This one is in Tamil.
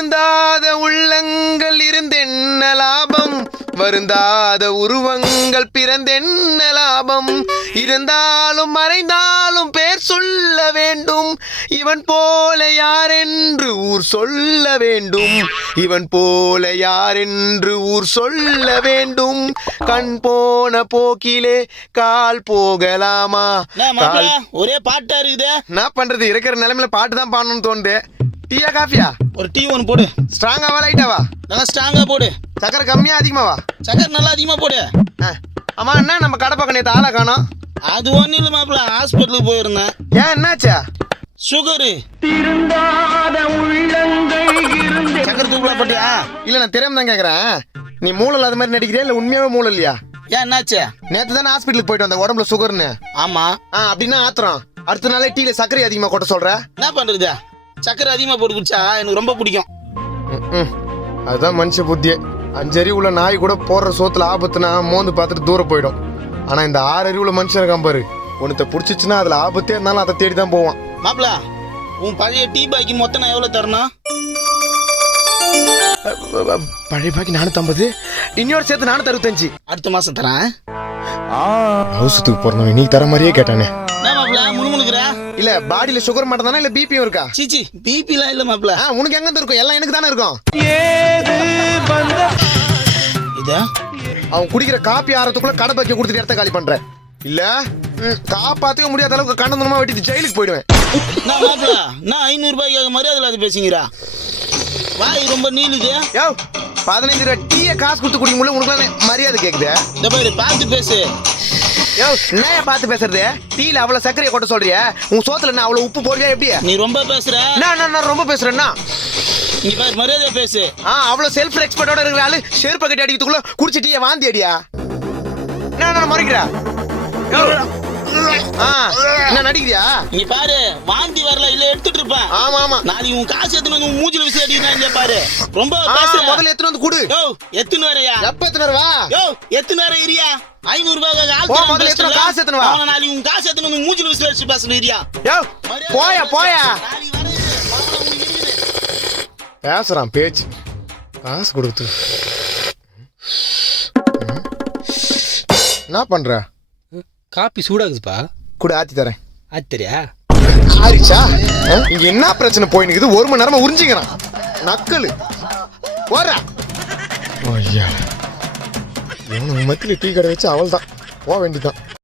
திருந்தாத உள்ளங்கள் இருந்தென்ன லாபம், வருந்தாத உருவங்கள் பிறந்தென்ன லாபம், இருந்தாலும் மறைந்தாலும் பேர் சொல்ல வேண்டும், இவன் போல யாரென்று ஊர் சொல்ல வேண்டும், இவன் போல யாரென்று ஊர் சொல்ல வேண்டும், கண் போன போக்கிலே கால் போகலாமா. ஒரே பாட்டா இருக்குது. என்ன பண்றது, இருக்கிற நிலைமையில பாட்டு தான் பாடணும்னு தோணுது. டீயா காஃபியா? ஒரு டீ ஒன்று போடு. ஸ்ட்ராங்காவா லைட்டாவா? நல்லா ஸ்ட்ராங்கா போடு. சக்கரை கம்மியா அதிகமாவா? சக்கரை நல்லா அதிகமா போடு. அம்மா என்ன நம்ம கடை பக்கம் நேற்று ஆளை காணோம்? அது ஒன்றும் இல்லை மாப்பிள்ள, ஹாஸ்பிட்டலுக்கு போயிருந்தேன். ஏன் என்னாச்சா? சுகரு. சக்கரை தூக்கலா போட்டியா? இல்ல நான் தெரியாம தான் கேக்குறேன். நீ மூளை இல்லாத மாதிரி நடிக்கிறியா இல்ல உண்மையாவே மூளை இல்லையா? ஏன் என்னாச்சு? நேற்று தானே ஹாஸ்பிட்டலுக்கு போயிட்டு வந்த உடம்புல சுகர்னு. ஆமா. அப்படின்னா ஆத்திரம். அடுத்த நாளே டீல சர்க்கரை அதிகமா கொட்ட சொல்ற. என்ன பண்றது, சக்கரை அதிகமா போட்டு குடிச்சா எனக்கு ரொம்ப பிடிக்கும். அதுதான் மனுஷ புத்தியே. 5 அறிவுள்ள நாய் கூட போடுற சோத்துல ஆபத்துனா மோந்து பார்த்துட்டு தூரம் போயிடும். ஆனா இந்த 6 அறிவுள்ள மனுஷன் இருக்கான் பாரு, உனத்தை பிடிச்சிச்சுன்னா அதுல ஆபத்தே இருந்தாலும் அதை தேடி தான் போவான். மாப்பிள, உன் பழைய டீ பாக்கி மொத்தம் நான் எவ்வளவு தரணும்? பழைய பாக்கி 450, இன்னொரு சேர்த்து 465. அடுத்த மாசம் தரேன். அவசரத்துக்கு போறோம், நீ தர மாதிரியே கேட்டானே. முணுமுணுக்குற இல்ல பாடியில சுகர் மட்டும் தானே இல்ல பிபியும் இருக்கா? சீச்சி, பிபி எல்லாம் இல்ல மாப்பிள. உனக்கு எங்க இருக்கும்? எல்லாம் எனக்கு தானே இருக்கும். இதா அவன் குடிக்கிற காப்பி ஆறதுக்குள்ள கடை பாக்கி கொடுத்துட்டு இடத்த காலி பண்ற. இல்ல காப்பாத்துக்க முடியாத அளவுக்கு கண்டனமா வெட்டிட்டு ஜெயிலுக்கு போயிடுவேன். நான் மாப்பிள, நான் 500 ரூபாய்க்கு மரியாதை அது பேசுங்கிறா. வாய் ரொம்ப நீளுது. 15 ரூபாய் டீயை காசு கொடுத்து குடிக்க முடியல, உனக்கு மரியாதை கேக்குது. இந்த பாரு, பார்த்து பேசு. என்ன பார்த்து பேசுறது? டீல அவ்வளவு சர்க்கரையை கொட்ட சொல்றிய, உன் சோத்துல நான் அவ்வளவு உப்பு போடுவியா? எப்படி நீ ரொம்ப பேசுற? நான் ரொம்ப பேசுறேன்னா நீ பாரு, மரியாதை பேசு. அவ்வளவு செல்ஃப் ரெஸ்பெக்டோட இருக்கிற ஆளு செருப்பு கட்டி அடிக்கிறதுக்குள்ள குடிச்சு டீயை வாந்தி அடியா? நான் மறைக்கிறா என்ன நடிக்கிறியா? நீ பாரு, வாந்தி வரல இல்ல எடுத்துட்டு இருப்பேன். ஆமா நாளைக்கு உன் காசு எடுத்துட்டு வந்து மூஞ்சில விசி அடிக்கிறாங்க பாரு. ரொம்ப பேசுற. முதல்ல எடுத்துட்டு வந்து குடு. எத்தனை வரையா? எப்ப எடுத்துட்டு வா? எத்தனை வரை இரியா? 500 ரூபாய்க்கு ஆள் போ, முதல்ல எடுத்துட்டு காசு எடுத்துட்டு வா. நாளைக்கு உன் காசு எடுத்துட்டு வந்து மூஞ்சில விசி அடிச்சு பேசுற இரியா. போயா பேசுறான் பேச்சு. காசு கொடுத்து என்ன பண்ற? காப்பி சூடாகுதுப்பா. கூட ஆத்தி தரேன். ஆத்திரியா? ஆரிச்சா? இங்க என்ன பிரச்சனை போயினுக்குது? 1 மணி நேரமா உறிஞ்சிக்கிறான் நக்கலு. போறா ஐயா, மத்தியில டீ கடை வச்சு அவள் தான் போக வேண்டியதான்.